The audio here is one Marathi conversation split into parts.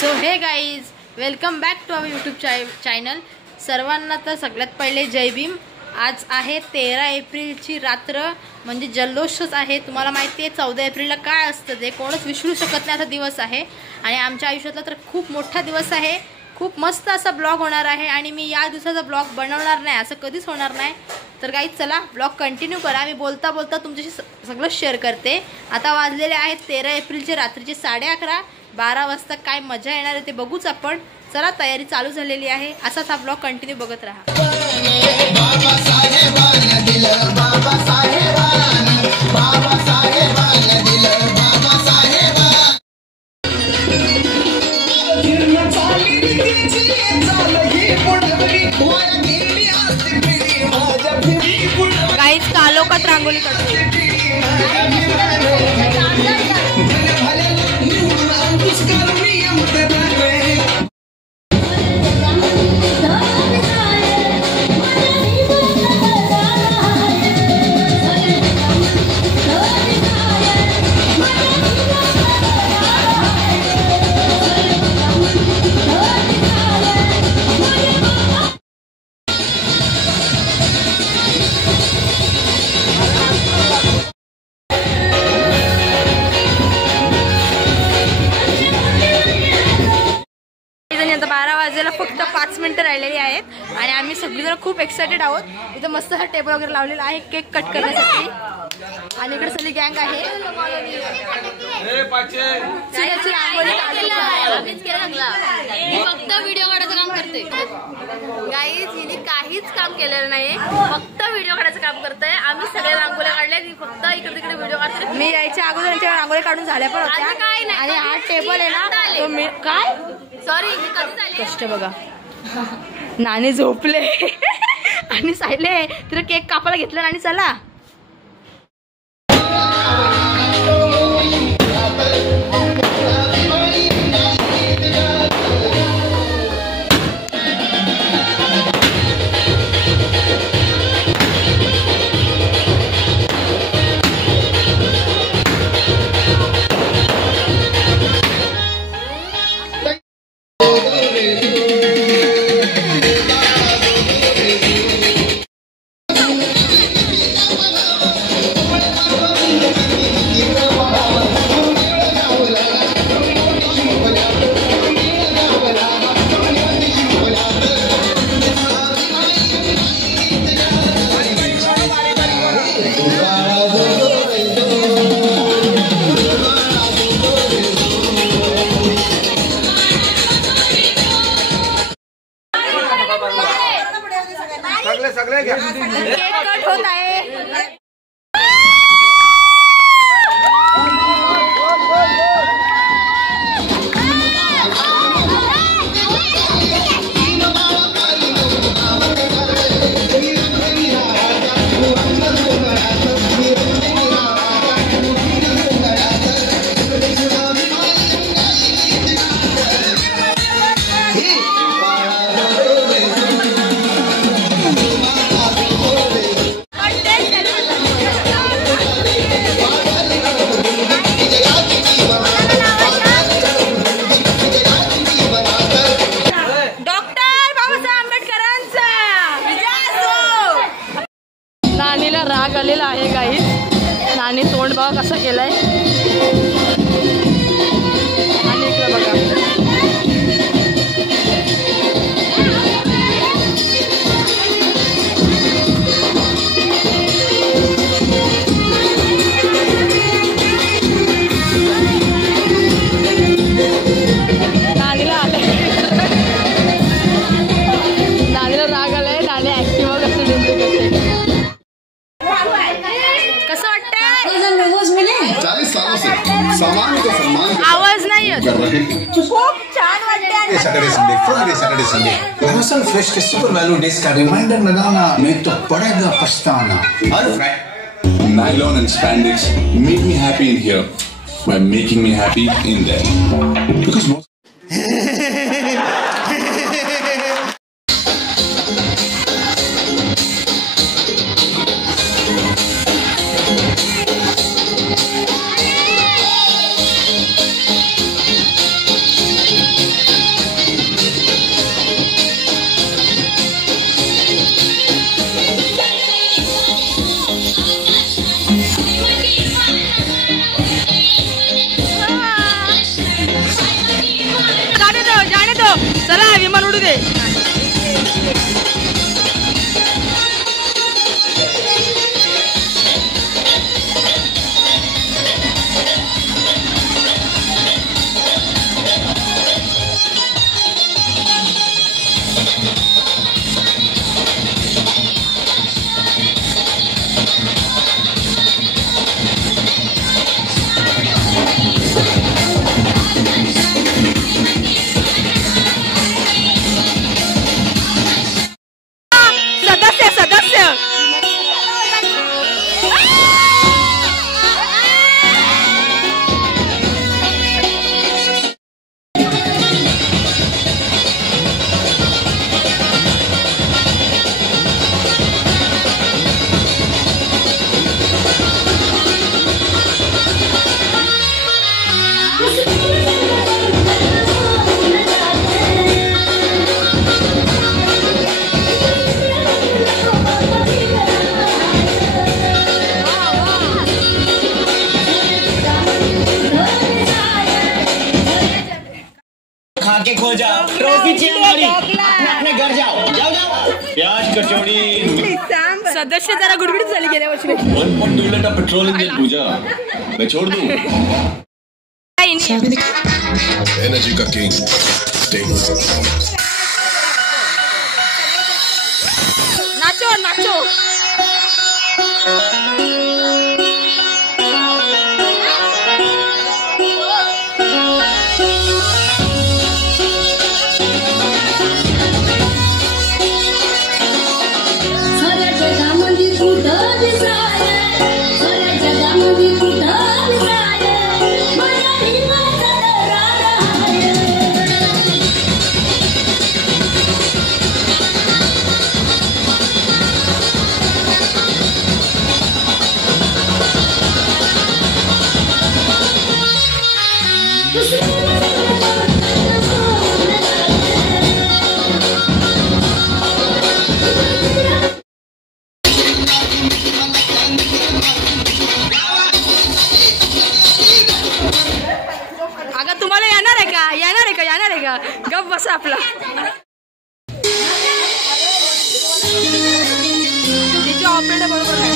So hey guys, welcome back to our YouTube channel. सर्वांना तर सगळ्यात पहिले जय भीम. आज आहे 13 एप्रिलची रात्र, म्हणजे जल्लोषच आहे. तुम्हाला माहिती आहे 14 एप्रिलला काय असतं ते कोणच विसरू शकत नाही असा दिवस आहे. आणि आमच्या आयुष्यातला तर खूप मोठा दिवस आहे. खूप मस्त असा ब्लॉग होणार आहे आणि मी या दिवसाचा ब्लॉग बनवणार नाही असं कधीच होणार नाही. तर गाईज चला ब्लॉग कंटिन्यू करा. मी बोलता बोलता तुमच्याशी सगळं शेअर करते. आता वाजलेले आहेत 13 एप्रिलचे रात्रीचे 11:30. 12 वाजता काय मजा येणार आहे ते बघूच आपण. चला तयारी चालू झालेली आहे. असाच हा ब्लॉग कंटिन्यू बघत राहा. गाईज कालोखात रांगोळी काढतो. आता 12 वाजायला फक्त 5 मिनिटं राहिलेली आहेत आणि आम्ही सगळीजण खूप एक्सायटेड आहोत. इथं मस्त हा टेबल वगैरे लावलेला आहे केक कट करण्यासाठी. आणि इकडे सगळी गँग आहे. फक्त व्हिडिओ काढायचं काम करते गाईज. हिने काहीच काम केलेलं नाही, फक्त व्हिडिओ काढायचं काम करतोय. आम्ही सगळे रांगोळ्या काढल्या, फक्त इकडे तिकडे व्हिडिओ काढते. मी यायच्या अगोदर यांच्या रांगोळ्या काढून झाल्या पण होत्या. काय नाही. आणि हा टेबल आहे ना तो मी काय सॉरी कष्ट बघा. नाणे झोपले आणि सायले तिला केक कापायला घेतला आणि चला केक कट होत आहे. नानीला राग आलेला आहे गाईस. नानी तोंड बघा कसं केलंय. आणि इकडे बघा नानीला आले. नानीला राग आलाय. नानी ऍक्टिव्ह कसं करते. कसं वाटतंय? 40 सालों से सामान को सम्मान आवाज नाही येत. खूप छान वाटते. Saturday Sunday Friday Saturday Sunday hustle fresh के सुपर वैल्यू डेज का रिमाइंडर लगाना, नहीं तो पड़ेगा पछताना. हर Friday Nylon and spandex make me happy in here by making me happy in there. Because most आके खो जाओ, ट्रॉफी चाहिए हमारी, अपने अपने घर जाओ, जाओ जाओ। प्याज कचौड़ी सदस्य जरा गुडगुडीत झाली गेल्या वर्षी 1.2 लीटर पेट्रोल इंजन पूजा, मैं छोड़ दूं? एनर्जी का किंग नाचो नाचो अगं तुम्हाला येणार आहे का येणार आहे का गप बसा आपला तिचे ऑपरेटर बरोबर नाही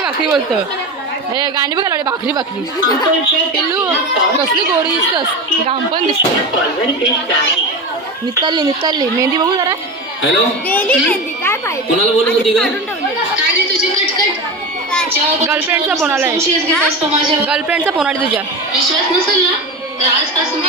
भाकरी बोलतो हे गाणी बघा लावले भाकरी पिल्लू कसली गोडी दिसतस घाम पण दिसत नित्ताली मेहंदी बघू जरा हॅलो कोणाला बोलत होती का गर्लफ्रेंडचा फोन आलाय तुझ्या विश्वास नसेल ना तर आजपासून